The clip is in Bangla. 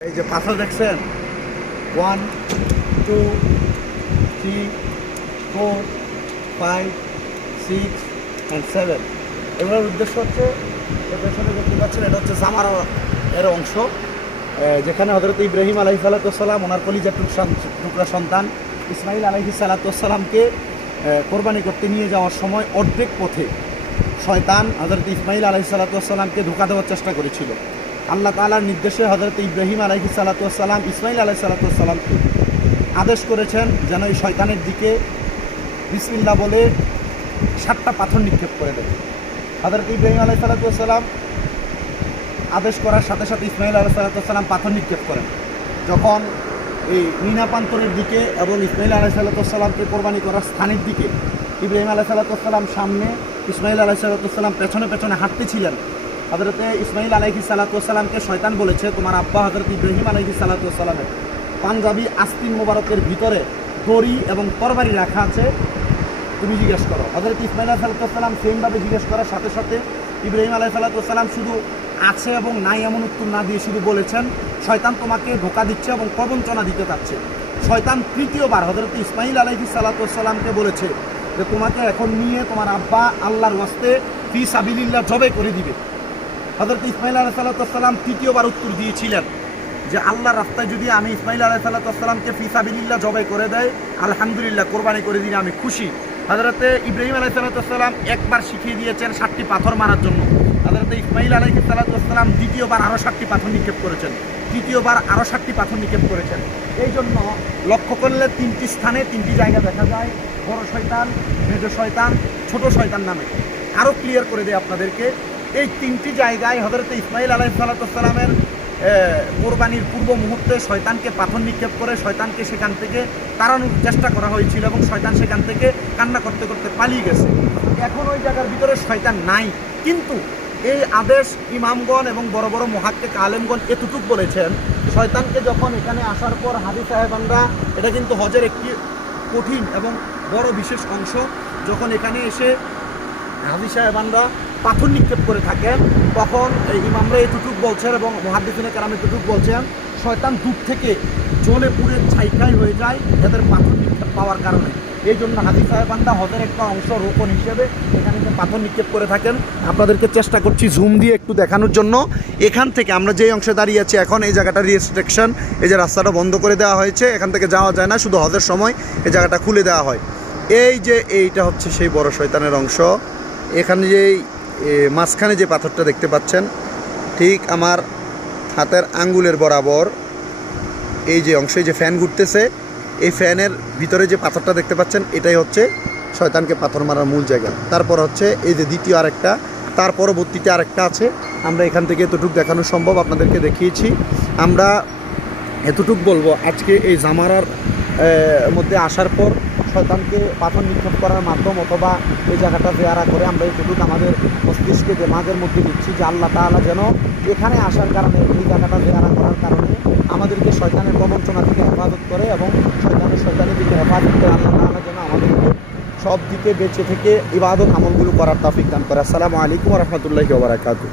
এই যে পাথর দেখছেন? One two three four five six and seven এগুলোর উদ্দেশ্য হচ্ছে পেছনে দেখতে পাচ্ছেন, এটা হচ্ছে জামার এর অংশ। যেখানে হজরত ইব্রাহিম আলহি সালাতাম ওনার কলিজা টুকসান- টুকরা সন্তান ইসমাইল আলহি সালাতামকে কোরবানি করতে নিয়ে যাওয়ার সময় অর্ধেক পথে শয়তান হজরত ইসমাইল আলহি সালাতামকে ধোকা দেওয়ার চেষ্টা করেছিল। আল্লাহ তালার নির্দেশে হজরত ইব্রাহিম আলহি সালাতাম ইসমাইল আলহি সালাতামকে আদেশ করেছেন যেন এই শয়তানের দিকে বিসমিল্লা বলে সাতটা পাথর নিক্ষেপ করে দেবে হজরত ইব্রাহিম আলহি সালাতাম আদেশ করার সাথে সাথে ইসমাইল আলহ সালাতাম পাথর নিক্ষেপ করেন। যখন এই মিনা প্রান্তরের দিকে এবং ইসমাইল আলাহ সাল্লাতামকে কোরবানি করার স্থানের দিকে ইব্রাহিম আলাহ সাল্লাতাম সামনে ইসমাইল আলাহ সাল্লাতাম পেছনে পেছনে হাঁটতেছিলেন। হজরতে ইসমাইল আলাইহি সাল্লাতামকে শয়তান বলেছে, তোমার আব্বা হজরত ইব্রাহিম আলাইহি সাল্লাতামের পাঞ্জাবি আস্তিন মোবারকের ভিতরে দড়ি এবং তরবারি রাখা আছে, তুমি জিজ্ঞেস করো। হজরত ইসমাইল সাল্লাম সেমভাবে জিজ্ঞেস করার সাথে সাথে ইব্রাহিম আলাহ সাল্লাম শুধু আছে এবং নাই এমন উত্তর না দিয়ে শুধু বলেছেন, শয়তান তোমাকে ধোকা দিচ্ছে এবং প্রবঞ্চনা দিতে চাচ্ছে। শয়তান তৃতীয়বার হজরত ইসমাইল আলহি সাল্লাতামকে বলেছে যে, তোমাকে এখন নিয়ে তোমার আব্বা আল্লাহর ওয়াস্তে ফি সাবিল্লাহ জবে করে দিবে। হজরত ইসমাইল আলাহ সাল্লাতাম তৃতীয়বার উত্তর দিয়েছিলেন যে আল্লাহ রাস্তায় যদি আমি ইসমাইল আলাহ সাল্লাতামকে ফিসাবিল্লাহ জবাই করে দেয়, আলহামদুলিল্লাহ কোরবানি করে দিলে আমি খুশি। হজরতে ইব্রাহিম আলাহ সাল্লাতাম একবার শিখিয়ে দিয়েছেন ষাটটি পাথর মারার জন্য। হজরতে ইসমাইল আলাহি সাল্লাতাম দ্বিতীয়বার আরও ষাটটি পাথর নিক্ষেপ করেছেন। তৃতীয়বার আরও ষাটটি পাথর নিক্ষেপ করেছেন। এই জন্য লক্ষ্য করলে তিনটি স্থানে তিনটি জায়গা দেখা যায়। বড় শয়তান, মেজ শয়তান, ছোট শয়তান নামে। আরও ক্লিয়ার করে দেয় আপনাদেরকে। এই তিনটি জায়গায় হজরত ইসমাইল আলাহ সাল্লাতামের কোরবানির পূর্ব মুহূর্তে শয়তানকে পাথর নিক্ষেপ করে শয়তানকে সেখান থেকে তাড়ানোর চেষ্টা করা হয়েছিল এবং শয়তান সেখান থেকে কান্না করতে করতে পালিয়ে গেছে। এখন ওই জায়গার ভিতরে শয়তান নাই। কিন্তু এই আদেশ ইমামগণ এবং বড় বড় মহাক্কে আলেমগণ এতটুক বলেছেন, শয়তানকে যখন এখানে আসার পর হাদি সাহেবানরা এটা কিন্তু হজের একটি কঠিন এবং বড় বিশেষ অংশ, যখন এখানে এসে হাজি সাহেবানরা পাথর নিক্ষেপ করে থাকেন তখন ইমামরা এতটুক বলছেন এবং মহাদ্দিসিনে কারাম এতটুক বলছেন শয়তান দূর থেকে জ্বলে পুড়ে ছাইকাই হয়ে যায় এদের পাথর নিক্ষেপ পাওয়ার কারণে। এই জন্য হাজি সাহেবানরা হজের একটা অংশ রোপণ হিসেবে এখানে পাথর নিক্ষেপ করে থাকেন আপনাদেরকে চেষ্টা করছি জুম দিয়ে একটু দেখানোর জন্য। এখান থেকে আমরা যে অংশে দাঁড়িয়ে আছি এখন এই জায়গাটা রিস্ট্রিকশন এই যে রাস্তাটা বন্ধ করে দেওয়া হয়েছে এখান থেকে যাওয়া যায় না শুধু হজের সময় এই জায়গাটা খুলে দেওয়া হয়। এই যে এইটা হচ্ছে সেই বড় শয়তানের অংশ। এখানে যে এ, মাঝখানে যে পাথরটা দেখতে পাচ্ছেন, ঠিক আমার হাতের আঙ্গুলের বরাবর এই যে অংশে যে ফ্যান ঘুরতেছে, এই ফ্যানের ভিতরে যে পাথরটা দেখতে পাচ্ছেন, এটাই হচ্ছে শয়তানকে পাথর মারার মূল জায়গা। তারপর হচ্ছে এই যে দ্বিতীয় আরেকটা, তার পরবর্তীতে আরেকটা আছে। আমরা এখান থেকে এতটুক দেখানো সম্ভব, আপনাদেরকে দেখিয়েছি। আমরা এতটুক বলব, আজকে এই জামারার মধ্যে আসার পর শয়তানকে পাথর নিক্ষেপ করার মাধ্যম অথবা এই জায়গাটা জেয়ারা করে আমরা এতটুকু আমাদের মস্তিষ্কে দেমাগের মধ্যে দিচ্ছি যে আল্লাহ তাআলা যেন এখানে আসার কারণে, এই জায়গাটা জেয়ারা করার কারণে আমাদেরকে শয়তানের প্রবঞ্চনা থেকে হেফাজত করে এবং শয়তানের শয়তানের দিকে হেফাজত করে আল্লাহ তাআলা যেন আমাদেরকে সব দিকে বেঁচে থেকে ইবাদত আমলগুলো করার তৌফিক দান করে। আসসালামু আলাইকুম রহমতুল্লাহি ওবরাকাতুহ